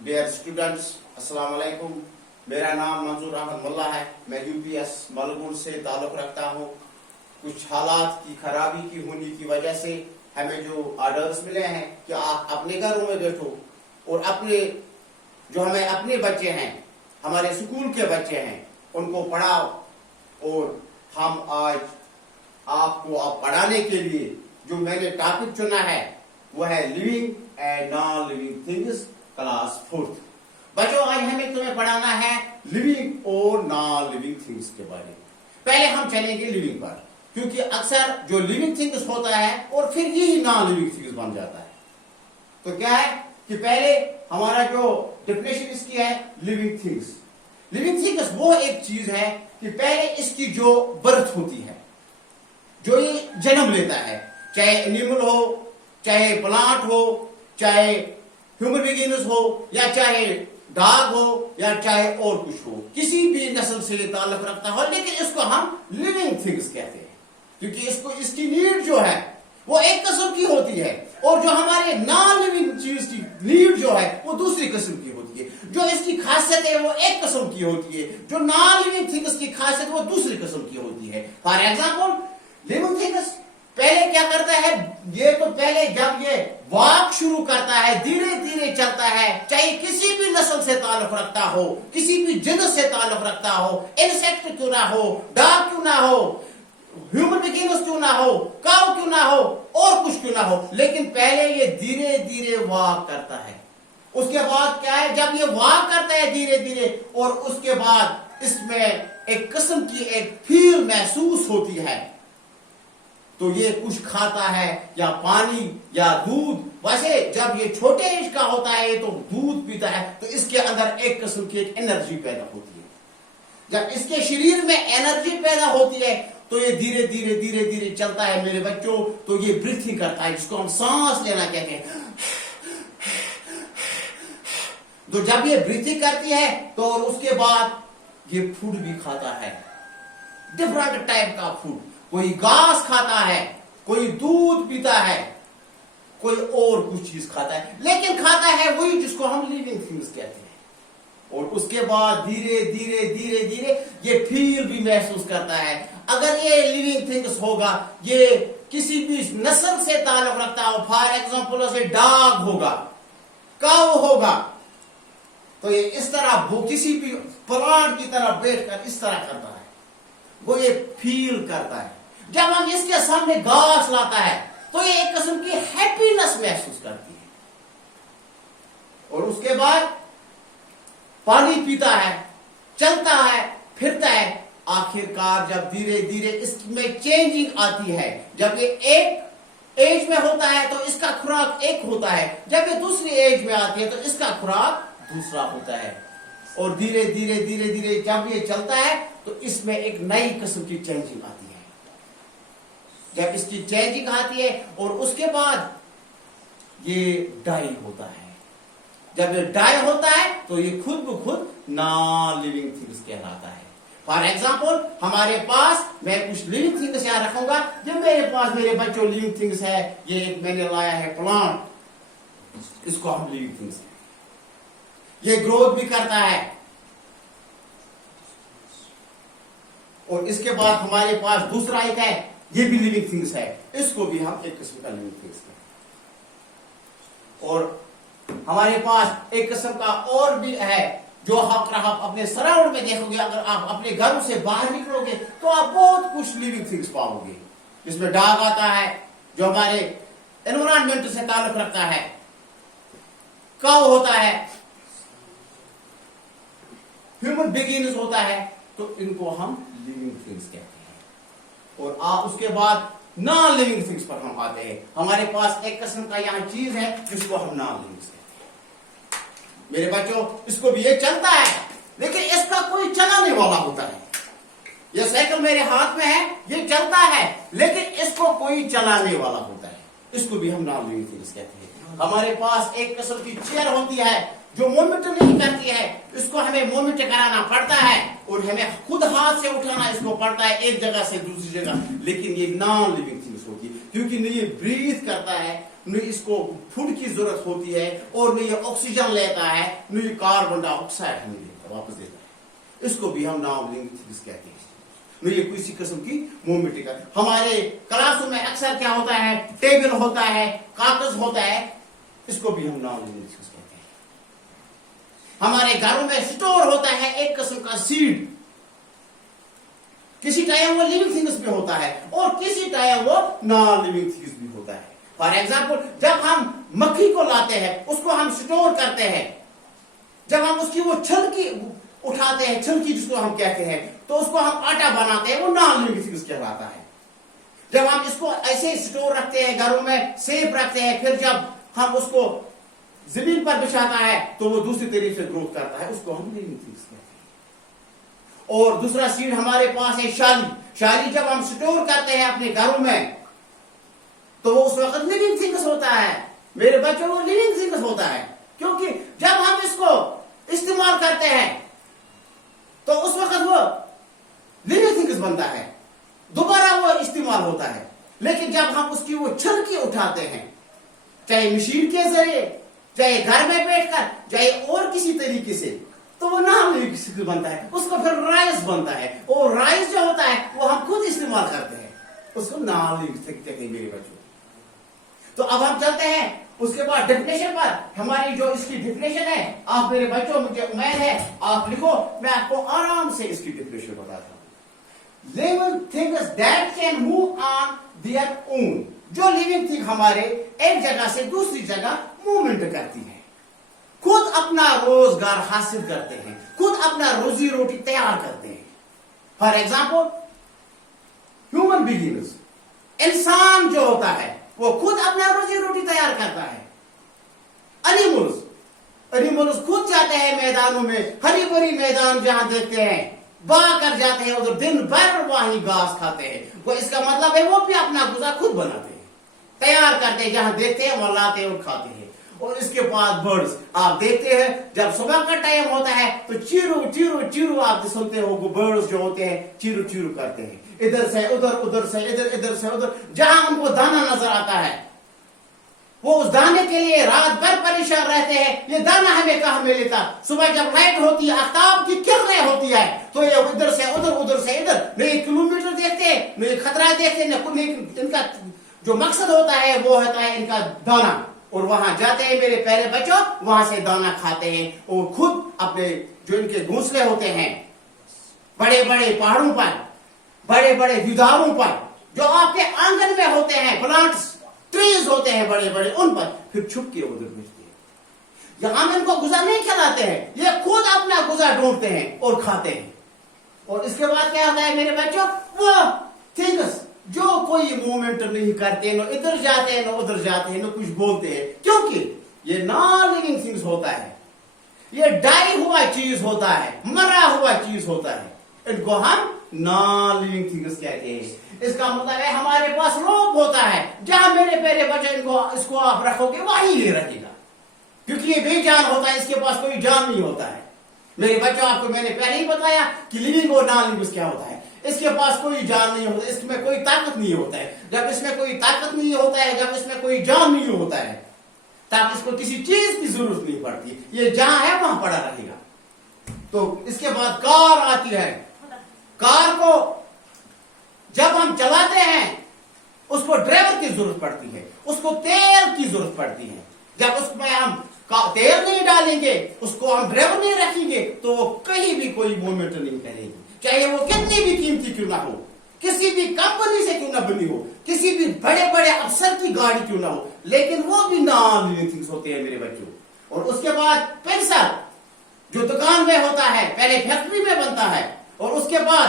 Dear students, अस्सलाम वालेकुम। मेरा नाम मंजूर अहमद मुल्ला है। मैं यूपीएस मलगुण से ताल्लुक रखता हूँ। कुछ हालात की खराबी की होने की वजह से हमें जो ऑर्डर्स मिले हैं कि आप अपने घरों में बैठो और अपने जो हमें अपने बच्चे हैं, हमारे स्कूल के बच्चे हैं, उनको पढ़ाओ। और हम आज आपको अब पढ़ाने के लिए जो मैंने टॉपिक चुना है वो है living and non living things, class 4th। बच्चों, आज हमें तुम्हें पढ़ाना है लिविंग और नॉन लिविंग थिंग्स के बारे में। पहले हम चलेंगे लिविंग पर, क्योंकि अक्सर जो लिविंग थिंग्स होता है और फिर यही नॉन लिविंग थिंग्स बन जाता है। तो क्या है कि पहले हमारा जो डेफिनेशन इसकी है लिविंग थिंग्स। लिविंग थिंग्स वो एक चीज है कि पहले इसकी जो बर्थ होती है, जो ये जन्म लेता है, चाहे एनिमल हो, चाहे प्लांट हो, चाहे ह्यूमन बिगिनर्स हो, या चाहे डॉग हो, या चाहे और कुछ हो, किसी भी नस्ल से ताल्लुक रखता हो, लेकिन इसको हम लिविंग थिंग्स कहते हैं, क्योंकि इसको इसकी नीड जो है वो एक किस्म की होती है, और जो हमारे नॉन लिविंग चीज की नीड जो है वो दूसरी किस्म की होती है। जो इसकी खासियत है वो एक किस्म की होती है, जो नॉन लिविंग थिंग्स की खासियत वो दूसरी किस्म की होती है। फॉर एग्जाम्पल लिविंग थिंग्स पहले क्या करता है, ये तो पहले जब ये वॉक शुरू करता है, धीरे धीरे चलता है, चाहे किसी भी नस्ल से ताल्लुक रखता हो, किसी भी जिन्स से ताल्लुक रखता हो, इंसेक्ट क्यों ना हो, डॉग क्यों ना हो, ह्यूमन बिगिनर्स क्यों ना हो, काऊ क्यों ना हो, और कुछ क्यों ना हो, लेकिन पहले ये धीरे धीरे वॉक करता है। उसके बाद क्या है, जब ये वॉक करता है धीरे धीरे, और उसके बाद इसमें एक किस्म की एक फील महसूस होती है, तो ये कुछ खाता है या पानी या दूध। वैसे जब ये छोटे एज का होता है तो दूध पीता है, तो इसके अंदर एक किस्म की एनर्जी पैदा होती है। जब इसके शरीर में एनर्जी पैदा होती है तो ये धीरे धीरे धीरे धीरे चलता है मेरे बच्चों, तो ये ब्रीथिंग करता है, जिसको हम सांस लेना कहते हैं। तो जब ये ब्रीथिंग करती है तो और उसके बाद ये फूड भी खाता है, डिफरेंट टाइप का फूड। कोई घास खाता है, कोई दूध पीता है, कोई और कुछ चीज खाता है, लेकिन खाता है वही जिसको हम लिविंग थिंग्स कहते हैं। और उसके बाद धीरे धीरे धीरे धीरे ये फील भी महसूस करता है। अगर ये लिविंग थिंग्स होगा, ये किसी भी नस्ल से ताल्लुक रखता हो, फॉर एग्जाम्पल से डॉग होगा, काऊ होगा, तो ये इस तरह वो किसी भी प्लांट की तरह बैठकर इस तरह करता है, वो ये फील करता है। जब हम इसके सामने घास लाता है तो ये एक किस्म की हैप्पीनेस महसूस करती है। और उसके बाद पानी पीता है, चलता है, फिरता है। आखिरकार जब धीरे धीरे इसमें चेंजिंग आती है, जब ये एक एज में होता है तो इसका खुराक एक होता है, जब ये दूसरी एज में आती है तो इसका खुराक दूसरा होता है। और धीरे धीरे धीरे धीरे जब ये चलता है तो इसमें एक नई किस्म की चेंजिंग आती है। जब इसकी चेंजिंग आती है और उसके बाद ये डाई होता है। जब ये डाई होता है तो ये खुद ब खुद नॉन लिविंग थिंग्स कहलाता है। फॉर एग्जाम्पल हमारे पास, मैं कुछ लिविंग थिंग्स यहां रखूंगा, जो मेरे पास मेरे बच्चों लिविंग थिंग्स है। ये एक मैंने लाया है प्लांट, इसको हम लिविंग थिंग्स, ये ग्रोथ भी करता है। और इसके बाद हमारे पास दूसरा एक है, ये भी लिविंग थिंग्स है, इसको भी हम एक किस्म का लिविंग थिंग्स कहते हैं। और हमारे पास एक किस्म का और भी है, जो आप अपने सराउंड में देखोगे। अगर आप अपने घरों से बाहर निकलोगे तो आप बहुत कुछ लिविंग थिंग्स पाओगे। इसमें डॉग आता है, जो हमारे एनवायरनमेंट से ताल्लुक रखता है, काऊ होता है, ह्यूमन बिगिनर्स होता है, तो इनको हम लिविंग थिंग्स कहते हैं। और आप उसके बाद नॉन लिविंग थिंग्स पर हम आते हैं। हमारे पास एक किस्म का यहां चीज है जिसको हम नॉन लिविंग कहते हैं। मेरे बच्चों, इसको भी ये चलता है, लेकिन इसका कोई चलाने वाला होता है। ये साइकिल मेरे हाथ में है, ये चलता है, लेकिन इसको कोई चलाने वाला होता है, इसको भी हम नॉन लिविंग थिंग्स कहते हैं। हमारे पास एक किस्म की चेयर होती है जो मूवमेंट नहीं करती है, इसको हमें मूवमेंट कराना पड़ता है, और हमें खुद हाथ से उठाना इसको पड़ता है एक जगह से दूसरी जगह, लेकिन ये नॉन लिविंग थिंग्स होती है, क्योंकि न ये ब्रीथ करता है, نہ اس کو فوڈ کی ضرورت ہوتی ہے اور نہ یہ آکسیجن لیتا ہے نہ یہ کاربن ڈائی آکسائڈ ہمیں دیتا واپس دیتا ہے. اس کو بھی ہم نان لیونگ تھنگس کہتے ہیں. نہ یہ کسی قسم کی موومنٹ کا. ہمارے کلاس روم میں اکثر کیا ہوتا ہے ٹیبل ہوتا ہے کاغذ ہوتا ہے اس کو بھی ہم نان لیونگ تھنگس کہتے ہیں. ہمارے گھروں میں اسٹور ہوتا ہے ایک قسم کا سیڈ. کسی ٹائم وہ لیونگ تھنگس بھی ہوتا ہے اور کسی ٹائم وہ نان لیونگ تھنگس بھی ہوتا ہے. فار ایگزامپل جب ہم مکھی کو لاتے ہیں اس کو ہم اسٹور کرتے ہیں. جب ہم اس کی وہ چھلکی اٹھاتے ہیں چھلکی جس کو ہم کہتے ہیں تو اس کو ہم آٹا بناتے ہیں وہ نان لیونگ تھنگس کہلاتا ہے. جب ہم اس کو ایسے اسٹور رکھتے ہیں گھروں میں سیف رکھتے ہیں پھر جب ہم اس کو زمین پر بچھاتا ہے تو وہ دوسری طریقے سے گروتھ کرتا ہے اس کو ہم لیونگ تھنگس کہتے ہیں. اور دوسرا سیڈ ہمارے پاس ہے شالی. شالی جب ہم اسٹور کرتے ہیں اپنے گھروں میں تو وہ اس وقت لیونگ تھنگس ہوتا ہے. میرے بچوں کو لیونگ تھنگس ہوتا ہے کیونکہ جب ہم اس کو استعمال کرتے ہیں تو اس وقت وہ لیونگ تھنگس بنتا ہے دوبارہ وہ استعمال ہوتا ہے. لیکن جب ہم اس کی وہ چھلکی اٹھاتے ہیں چاہے مشین کے ذریعے چاہے گھر میں بیٹھ کر چاہے اور کسی طریقے سے تو وہ نان لیونگ تھنگس بنتا ہے. اس کو پھر رائس بنتا ہے اور رائس جو ہوتا ہے وہ ہم خود استعمال کرتے ہیں اس کو نان لیونگ تھنگس کہتے ہیں میرے بچوں. تو اب ہم چلتے ہیں اس کے بعد ڈیفینیشن پر. ہماری جو اس کی ڈیفینیشن ہے آپ میرے بچوں مجھے امید ہے آپ لکھو میں آپ کو آرام سے اس کی ڈیفینیشن بتاتا ہوں. Living things that can move on their own. جو لیونگ تھنگ ہمارے ایک جگہ سے دوسری جگہ موومنٹ کرتی ہے خود اپنا روزگار حاصل کرتے ہیں خود اپنا روزی روٹی تیار کرتے ہیں. فار ایگزامپل ہیومن بینگز انسان جو ہوتا ہے وہ خود اپنا روزی روٹی تیار کرتا ہے. اینیملز خود جاتے ہیں میدانوں میں ہری بھری میدان جہاں دیکھتے ہیں بھاگ کر جاتے ہیں ادھر دن بھر وہیں گھاس کھاتے ہیں. وہ اس کا مطلب ہے وہ بھی اپنا غذا خود بناتے ہیں تیار کرتے ہیں جہاں دیکھتے ہیں وہ لاتے ہیں اور کھاتے ہیں. اور اس کے بعد برڈز آپ دیکھتے ہیں جب صبح کا ٹائم ہوتا ہے تو چیرو چیرو چیرو آپ سنتے ہو وہ برڈز جو ہوتے ہیں چیرو چیرو کرتے ہیں ادھر سے ادھر ادھر سے ادھر ادھر سے ادھر جہاں ان کو دانا نظر آتا ہے وہ اس دانے کے لیے رات بھر پریشان رہتے ہیں. یہ دانا ہمیں کہاں ملتا. صبح جب لائٹ ہوتی ہے آفتاب کی کرنیں ہوتی ہے تو یہ ادھر سے ادھر ادھر سے ادھر نہ کلومیٹر دیکھتے ہیں نہ خطرہ دیکھتے ہیں نہ ان کا جو مقصد ہوتا ہے وہ ہوتا ہے ان کا دانا. اور وہاں جاتے ہیں میرے پیارے بچوں وہاں سے دانا کھاتے ہیں اور خود اپنے جو ان کے گھونسلے ہوتے ہیں بڑے بڑے پہاڑوں پر بڑے بڑے دیواروں پر جو آپ کے آنگن میں ہوتے ہیں پلانٹس ٹریز ہوتے ہیں بڑے بڑے ان پر پھر چھپ کے ادھر بھیجتے ہیں. یہاں ہم ان کو غذا نہیں کھلاتے ہیں یہ خود اپنا غذا ڈھونڈتے ہیں اور کھاتے ہیں. اور اس کے بعد کیا ہوتا ہے میرے بچوں وہ تھنگس جو کوئی موومنٹ نہیں کرتے نہ ادھر جاتے ہیں نہ ادھر جاتے ہیں نہ کچھ بولتے ہیں کیونکہ یہ نان لیونگ تھنگس ہوتا ہے. یہ ڈائی ہوا چیز ہوتا ہے مرا ہوا چیز ہوتا ہے. ان کو ہم نان لیونگ تھنگس کہتے ہیں. اس کا مطلب ہے ہمارے پاس روپ ہوتا ہے جہاں میرے پیارے بچے اس کو آپ رکھو گے وہیں یہ رہے گا کیونکہ یہ بے جان ہوتا ہے اس کے پاس کوئی جان نہیں ہوتا ہے. میرے بچوں آپ کو میں نے پہلے ہی بتایا کہ لیونگ اور نان لیونگ کیا ہوتا ہے. اس کے پاس کوئی جان نہیں ہوتا اس میں کوئی طاقت نہیں ہوتا ہے. جب اس میں کوئی طاقت نہیں ہوتا ہے جب اس میں کوئی جان نہیں ہوتا ہے تب اس کو کسی چیز کی ضرورت نہیں پڑتی. یہ جہاں ہے وہاں پڑا رہے گا. تو اس کے بعد کار آتی ہے. کار کو جب ہم چلاتے ہیں اس کو ڈرائیور کی ضرورت پڑتی ہے اس کو تیل کی ضرورت پڑتی ہے. جب اس میں ہم تیل نہیں ڈالیں گے اس کو ہم ڈرائیور نہیں رکھیں گے تو وہ کہیں بھی کوئی موومنٹ نہیں کرے گی چاہے وہ کتنی بھی قیمتی کیوں نہ ہو کسی بھی کمپنی سے کیوں نہ بنی ہو کسی بھی بڑے بڑے افسر کی گاڑی کیوں نہ ہو لیکن وہ بھی نان لیونگ تھنگس ہوتے ہیں میرے بچوں. اور اس کے بعد پینسل جو دکان میں ہوتا ہے پہلے فیکٹری میں بنتا ہے اور اس کے بعد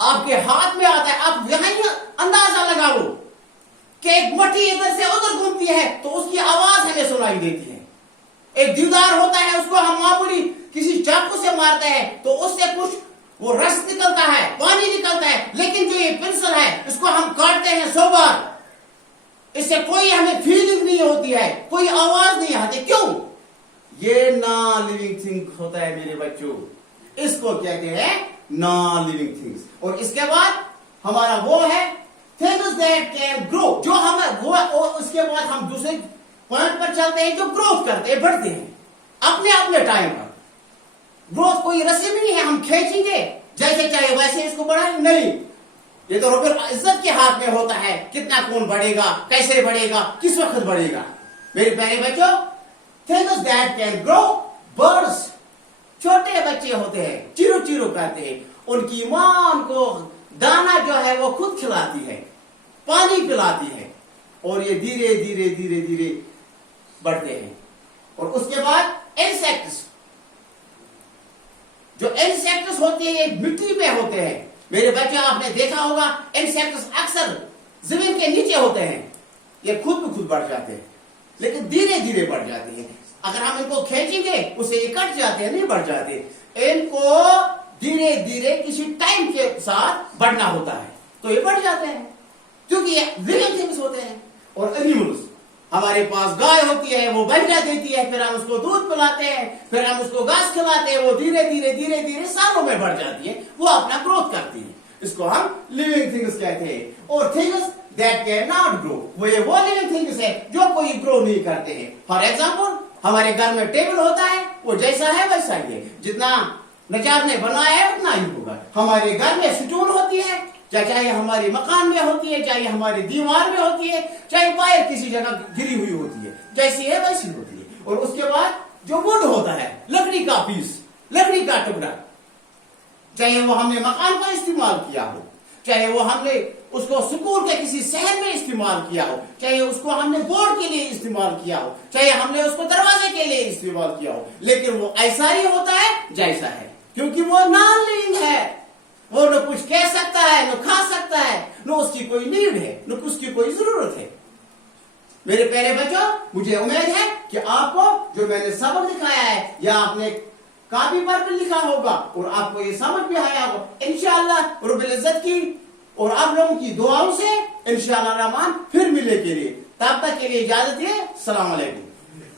آپ کے ہاتھ میں آتا ہے. آپ یہاں اندازہ لگاؤ کہ ایک مٹی ادھر سے ادھر گھومتی ہے تو اس کی آواز ہمیں سنائی دیتی ہے. ایک دیوار ہوتا ہے اس کو ہم معمولی کسی چاقو سے مارتے ہیں تو اس سے کچھ وہ رس نکلتا ہے پانی نکلتا ہے لیکن جو یہ پنسل ہے اس کو ہم کاٹتے ہیں 100 بار اس سے کوئی ہمیں فیلنگ نہیں ہوتی ہے کوئی آواز نہیں آتی. کیوں؟ یہ نان لیونگ تھنگ ہوتا ہے میرے بچوں. اس کو کہتے ہیں نان لیونگ تھنگس. اور اس کے بعد ہمارا وہ ہے things that can grow, जो हम वो उसके बाद हम दूसरे पॉइंट पर चलते हैं, जो ग्रोथ करते हैं, बढ़ते हैं अपने अपने टाइम पर। ग्रोथ कोई रस्सी नहीं है हम खींचेंगे जैसे चाहे वैसे इसको बढ़ाएंगे, नहीं। ये तो रब्बुल इज्जत के हाथ में होता है, कितना कौन बढ़ेगा, कैसे बढ़ेगा, किस वक्त बढ़ेगा। मेरे प्यारे बच्चों, things that can grow, birds, छोटे बच्चे होते हैं, चिरो चिरो करते हैं, उनकी मां उनको दाना जो है वो खुद खिलाती है, पानी पिलाती है, और ये धीरे धीरे धीरे धीरे बढ़ते हैं। और उसके बाद इंसेक्ट्स, जो इंसेक्ट्स होते हैं ये मिट्टी में होते हैं। मेरे बच्चे आपने देखा होगा इंसेक्ट्स अक्सर जमीन के नीचे होते हैं, ये खुद ब खुद बढ़ जाते हैं, लेकिन धीरे धीरे बढ़ जाते हैं। अगर हम इनको खींचेंगे उसे ये कट जाते हैं, नहीं बढ़ जाते। इनको धीरे धीरे किसी टाइम के साथ बढ़ना होता है, तो ये बढ़ जाते हैं, क्योंकि ये लिविंग थिंग्स होते हैं। और एनिमल्स, हमारे पास गाय होती है, वो बच्चा देती है, फिर हम उसको दूध पिलाते हैं, फिर हम उसको घास खिलाते हैं, वो धीरे धीरे धीरे धीरे सालों में बढ़ जाती है, वो अपना ग्रोथ करती है। इसको हम लिविंग थिंग्स कहते हैं। और things that can not grow, वो लिविंग थिंग्स है जो कोई ग्रो नहीं करते हैं। फॉर एग्जाम्पल, हमारे घर में टेबल होता है, वो जैसा है वैसा ही है, जितना नजाब ने बनाया है उतना ही होगा। हमारे घर में स्टूल होती है, चाहे हमारे मकान में होती है, चाहे हमारी दीवार में होती है, चाहे बाहर किसी जगह गिरी हुई होती है, जैसी है वैसी होती है। और उसके बाद जो वुड होता है, लकड़ी का पीस, लकड़ी का टुकड़ा, चाहे वो हमने मकान का इस्तेमाल किया हो, चाहे वो हमने उसको स्कूल के किसी शहर में इस्तेमाल किया हो, चाहे उसको हमने बोर्ड के लिए इस्तेमाल किया हो, चाहे हमने उसको दरवाजे के लिए इस्तेमाल किया हो, लेकिन वो ऐसा ही होता है जैसा है, क्योंकि वो नॉन लिविंग है। वो न कुछ कह सकता है, न खा सकता है, न उसकी कोई नीड है, न उसकी कोई जरूरत है। मेरे प्यारे बच्चों, मुझे उम्मीद है कि आपको जो मैंने सबक दिखाया है या आपने कॉपी पर भी लिखा होगा और आपको ये समझ भी आया होगा इंशाअल्लाह रब्बुल इज्जत की और आप लोगों की दुआओं से इंशाअल्लाह रहमान फिर मिले के लिए। तब तक के लिए इजाजत है। अस्सलाम वालेकुम।